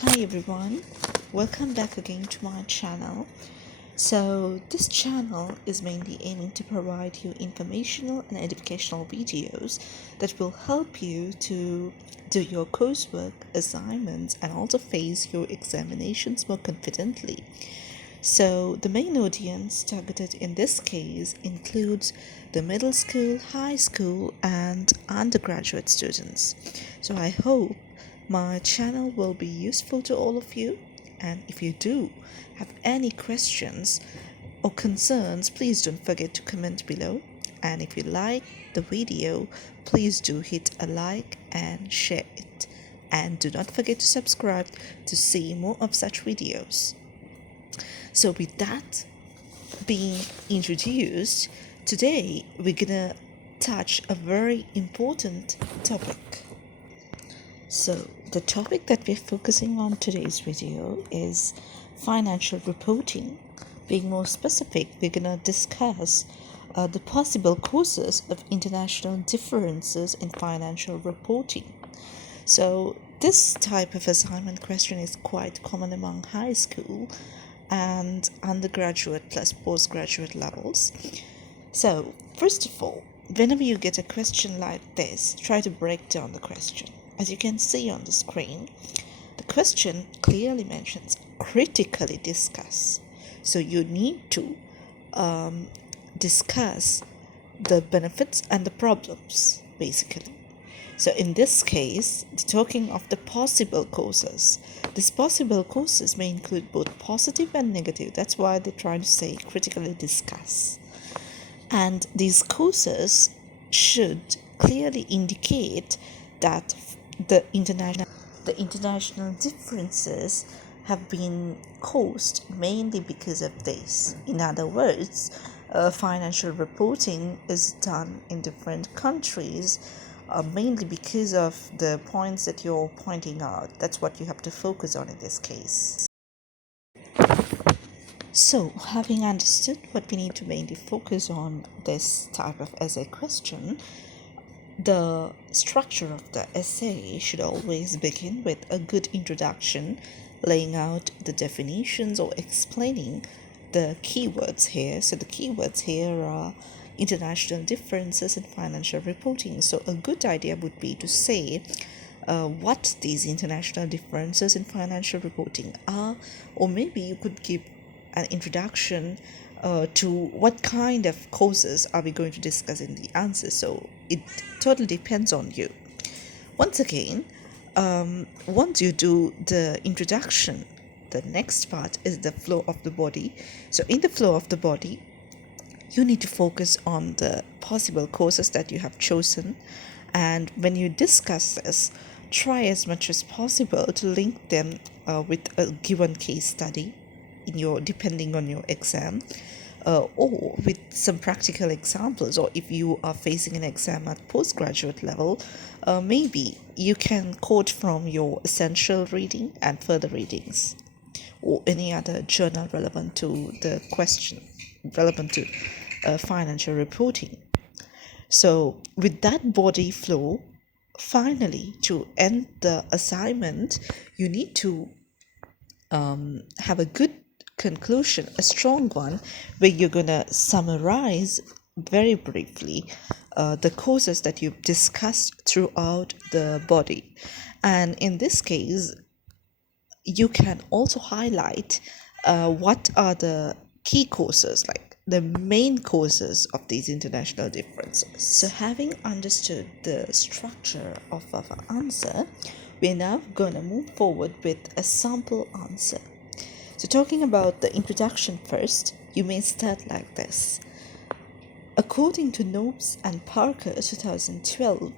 Hi everyone, welcome back again to my channel. So, this channel is mainly aiming to provide you informational and educational videos that will help you to do your coursework, assignments, and also face your examinations more confidently. So, the main audience targeted in this case includes the middle school, high school, and undergraduate students. So, I hope my channel will be useful to all of you. And if you do have any questions or concerns, please don't forget to comment below. And if you like the video, please do hit a like and share it. And do not forget to subscribe to see more of such videos. So, with that being introduced, today we're gonna touch a very important topic. So, the topic that we're focusing on today's video is financial reporting. Being more specific, we're gonna discuss the possible causes of international differences in financial reporting. So, this type of assignment question is quite common among high school and undergraduate plus postgraduate levels. So, first of all, whenever you get a question like this, try to break down the question. As you can see on the screen, the question clearly mentions critically discuss. So, you need to discuss the benefits and the problems, basically. So in this case, talking of the possible causes, these possible causes may include both positive and negative. That's why they're trying to say critically discuss. And these causes should clearly indicate that the international differences have been caused mainly because of this. In other words, financial reporting is done in different countries mainly because of the points that you're pointing out. That's what you have to focus on in this case. So, having understood what we need to mainly focus on this type of essay question, the structure of the essay should always begin with a good introduction, laying out the definitions or explaining the keywords here. So, the keywords here are international differences in financial reporting. So, a good idea would be to say what these international differences in financial reporting are, or maybe you could give an introduction to what kind of courses are we going to discuss in the answer. So it totally depends on you. Once again, once you do the introduction, the next part is the flow of the body. So in the flow of the body, you need to focus on the possible courses that you have chosen, and when you discuss this, try as much as possible to link them with a given case study in your depending on your exam, or with some practical examples. Or if you are facing an exam at postgraduate level, maybe you can quote from your essential reading and further readings, or any other journal relevant to the question, relevant to financial reporting. So, with that body flow, finally, to end the assignment, you need to have a good conclusion, a strong one, where you're going to summarize very briefly the courses that you've discussed throughout the body. And in this case, you can also highlight what are the key courses, like the main courses of these international differences. So, having understood the structure of our answer, we're now going to move forward with a sample answer. So, talking about the introduction first, you may start like this. According to Nobes and Parker 2012,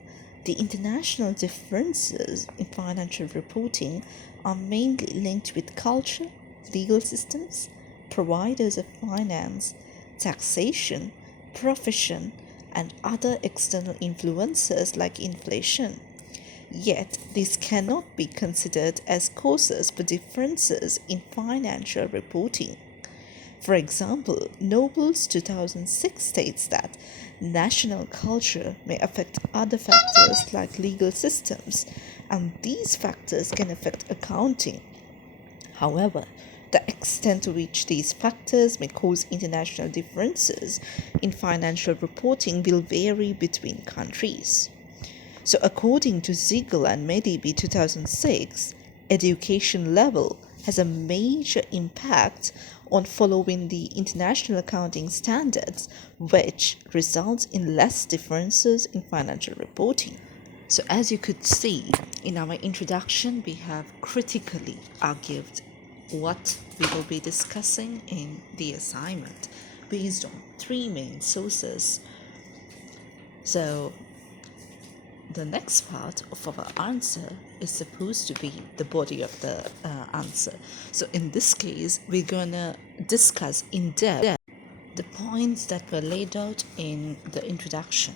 the international differences in financial reporting are mainly linked with culture, legal systems, providers of finance, taxation, profession, and other external influences like inflation. Yet, these cannot be considered as causes for differences in financial reporting. For example, Noble's 2006 states that national culture may affect other factors like legal systems and these factors can affect accounting. However, the extent to which these factors may cause international differences in financial reporting will vary between countries. So, according to Ziegel and Medibi 2006, education level has a major impact on following the international accounting standards, which results in less differences in financial reporting. So, as you could see in our introduction, we have critically argued what we will be discussing in the assignment based on three main sources. So, the next part of our answer is supposed to be the body of the answer. So, in this case, we're gonna discuss in depth the points that were laid out in the introduction.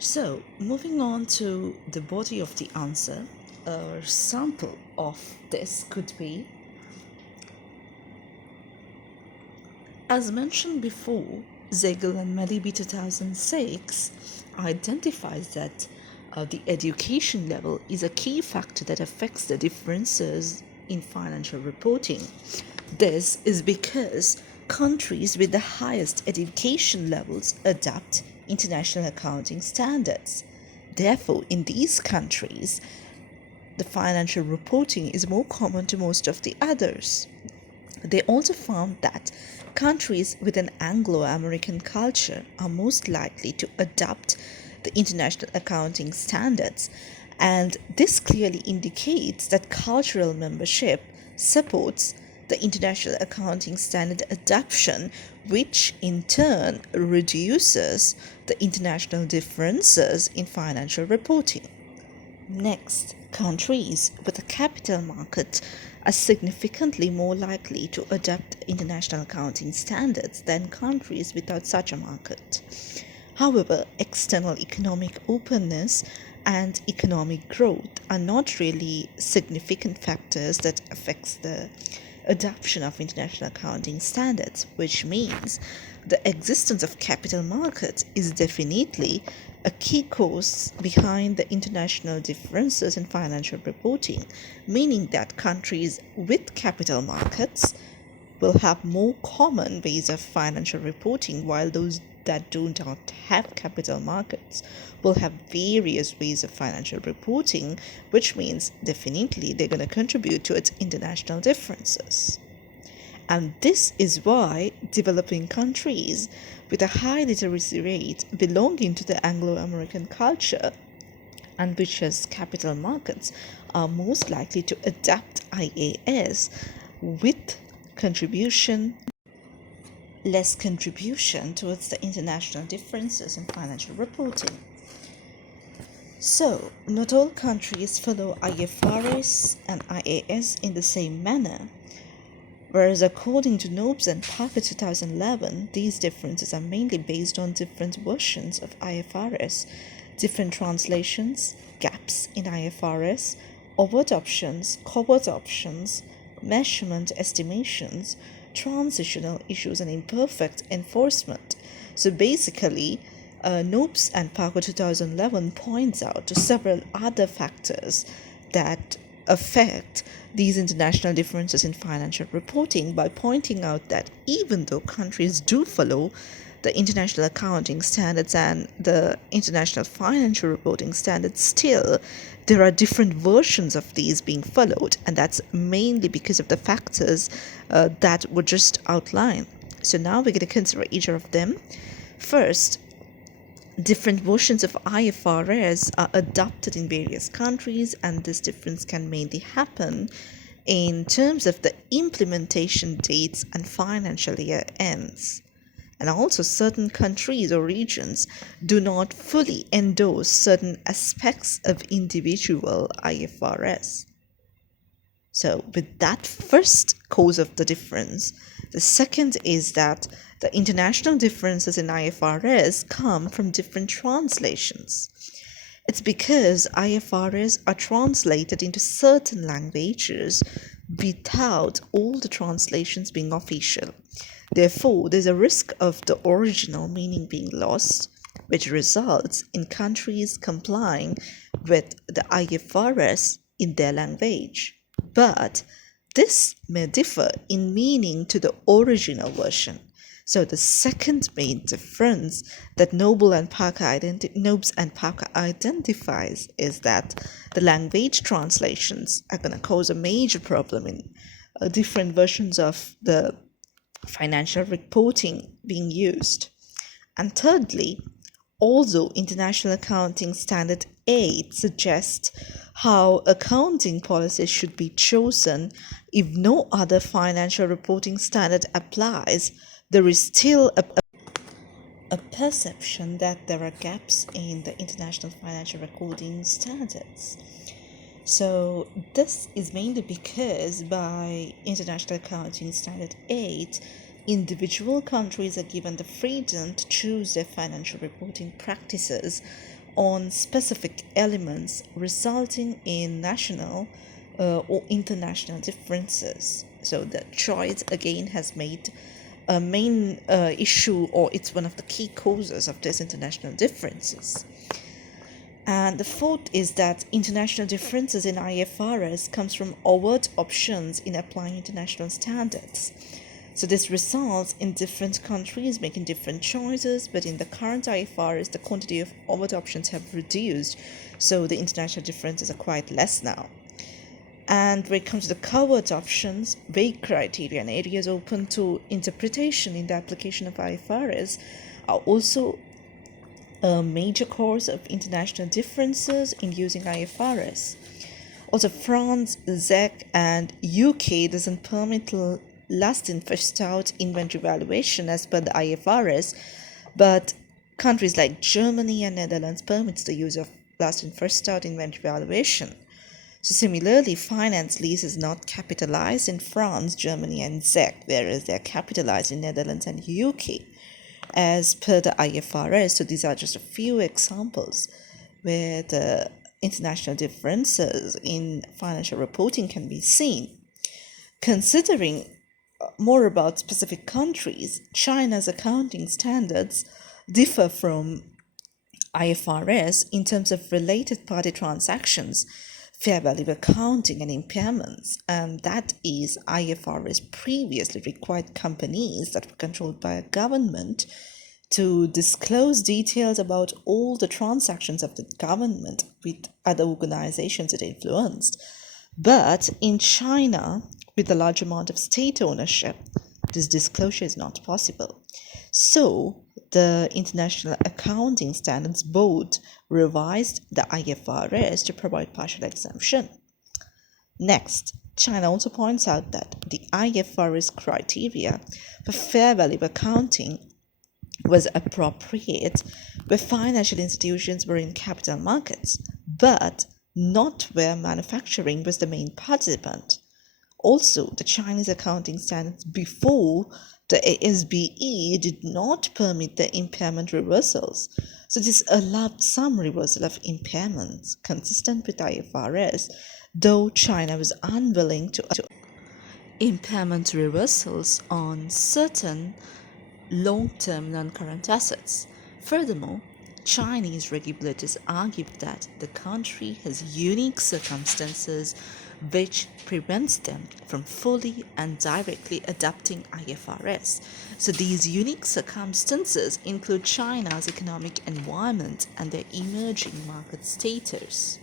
So, moving on to the body of the answer, a sample of this could be, as mentioned before, Ziegel and Medibi 2006 identifies that the education level is a key factor that affects the differences in financial reporting. This is because countries with the highest education levels adopt international accounting standards. Therefore, in these countries, the financial reporting is more common to most of the others. They also found that countries with an Anglo-American culture are most likely to adopt the international accounting standards, and this clearly indicates that cultural membership supports the international accounting standard adoption, which in turn reduces the international differences in financial reporting. Next, countries with a capital market are significantly more likely to adopt international accounting standards than countries without such a market. However, external economic openness and economic growth are not really significant factors that affects the adoption of international accounting standards, which means the existence of capital markets is definitely a key cause behind the international differences in financial reporting, meaning that countries with capital markets will have more common ways of financial reporting, while those that do not have capital markets will have various ways of financial reporting, which means definitely they're going to contribute to its international differences. And this is why developing countries with a high literacy rate belonging to the Anglo-American culture and which has capital markets are most likely to adapt IAS with less contribution towards the international differences in financial reporting. So, not all countries follow IFRS and IAS in the same manner, whereas according to Nobes and Parker 2011, these differences are mainly based on different versions of IFRS, different translations, gaps in IFRS, overt options, covert options, measurement estimations, transitional issues, and imperfect enforcement. So basically, Nobes and Parker 2011 points out to several other factors that affect these international differences in financial reporting by pointing out that even though countries do follow the international accounting standards and the international financial reporting standards, still there are different versions of these being followed, and that's mainly because of the factors that were just outlined. So now we're going to consider each of them. First, different versions of IFRS are adopted in various countries, and this difference can mainly happen in terms of the implementation dates and financial year ends. And also, certain countries or regions do not fully endorse certain aspects of individual IFRS. So, with that first cause of the difference, the second is that the international differences in IFRS come from different translations. It's because IFRS are translated into certain languages without all the translations being official. Therefore, there's a risk of the original meaning being lost, which results in countries complying with the IFRS in their language. But this may differ in meaning to the original version. So the second main difference that Nobes and Parker identifies is that the language translations are going to cause a major problem in different versions of the financial reporting being used. And thirdly, although International Accounting Standard 8 suggests how accounting policies should be chosen if no other financial reporting standard applies, there is still a perception that there are gaps in the international financial recording standards. So this is mainly because by International Accounting Standard 8, individual countries are given the freedom to choose their financial reporting practices on specific elements, resulting in national or international differences. So the choice again has made a main issue, or it's one of the key causes of these international differences. And the fourth is that international differences in IFRS comes from overt options in applying international standards. So this results in different countries making different choices, but in the current IFRS, the quantity of overt options have reduced, so the international differences are quite less now. And when it comes to the covert options, vague criteria and areas open to interpretation in the application of IFRS are also a major cause of international differences in using IFRS. Also, France, ZEC, and UK doesn't permit last in first out inventory valuation as per the IFRS, but countries like Germany and Netherlands permits the use of last in first out inventory valuation. So similarly, finance lease is not capitalized in France, Germany, and ZEC, whereas they are capitalized in Netherlands and UK as per the IFRS. So these are just a few examples where the international differences in financial reporting can be seen. Considering more about specific countries, China's accounting standards differ from IFRS in terms of related party transactions, fair value accounting, and impairments. And that is, IFRS previously required companies that were controlled by a government to disclose details about all the transactions of the government with other organizations it influenced. But in China, with a large amount of state ownership, this disclosure is not possible. So, the International Accounting Standards Board revised the IFRS to provide partial exemption. Next, China also points out that the IFRS criteria for fair value accounting was appropriate where financial institutions were in capital markets, but not where manufacturing was the main participant. Also, the Chinese accounting standards before the ASBE did not permit the impairment reversals. So this allowed some reversal of impairments consistent with IFRS, though China was unwilling to impairment reversals on certain long-term non-current assets. Furthermore, Chinese regulators argued that the country has unique circumstances which prevents them from fully and directly adopting IFRS. So these unique circumstances include China's economic environment and their emerging market status.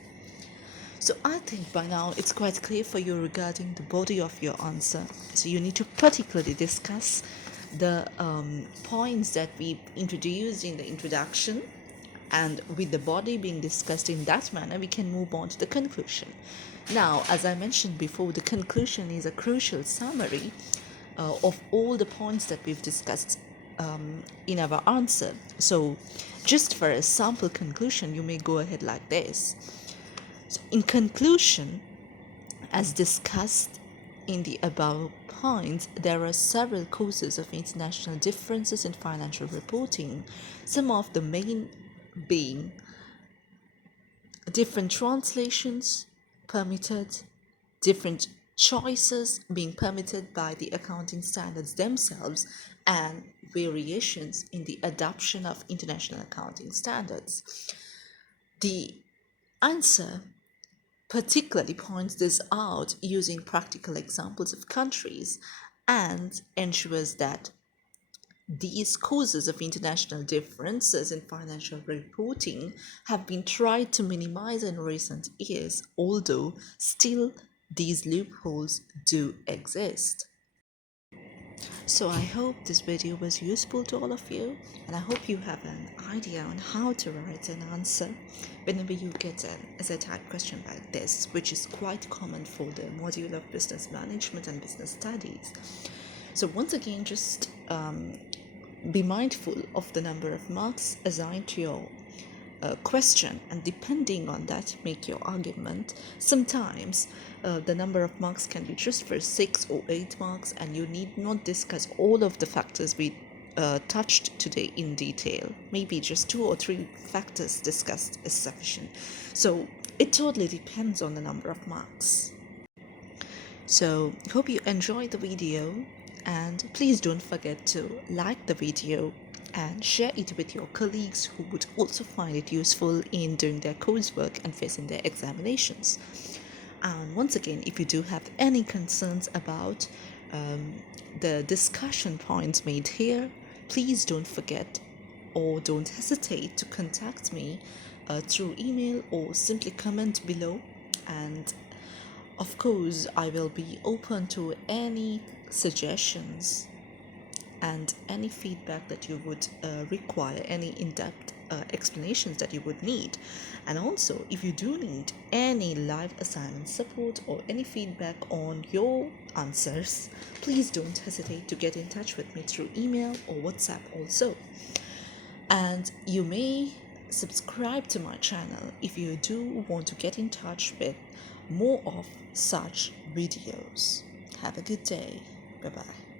So I think by now it's quite clear for you regarding the body of your answer. So you need to particularly discuss the points that we introduced in the introduction, and with the body being discussed in that manner, we can move on to the conclusion. Now, as I mentioned before, the conclusion is a crucial summary of all the points that we've discussed in our answer. So just for a sample conclusion, you may go ahead like this. So in conclusion, as discussed in the above points, there are several causes of international differences in financial reporting, some of the main being different translations permitted, different choices being permitted by the accounting standards themselves, and variations in the adoption of international accounting standards. The answer particularly points this out using practical examples of countries and ensures that these causes of international differences in financial reporting have been tried to minimize in recent years, although still these loopholes do exist. So I hope this video was useful to all of you, and I hope you have an idea on how to write an answer whenever you get an essay type question like this, which is quite common for the module of business management and business studies. So once again, just be mindful of the number of marks assigned to your question, and depending on that make your argument. Sometimes the number of marks can be just for 6 or 8 marks, and you need not discuss all of the factors we touched today in detail. Maybe just 2 or 3 factors discussed is sufficient. So it totally depends on the number of marks. So hope you enjoyed the video, and please don't forget to like the video and share it with your colleagues who would also find it useful in doing their coursework and facing their examinations. And once again, if you do have any concerns about the discussion points made here, please don't forget or don't hesitate to contact me through email or simply comment below. And of course, I will be open to any suggestions and any feedback that you would require, any in-depth explanations that you would need. And also, if you do need any live assignment support or any feedback on your answers, please don't hesitate to get in touch with me through email or WhatsApp also. And you may subscribe to my channel if you do want to get in touch with more of such videos. Have a good day. Bye bye.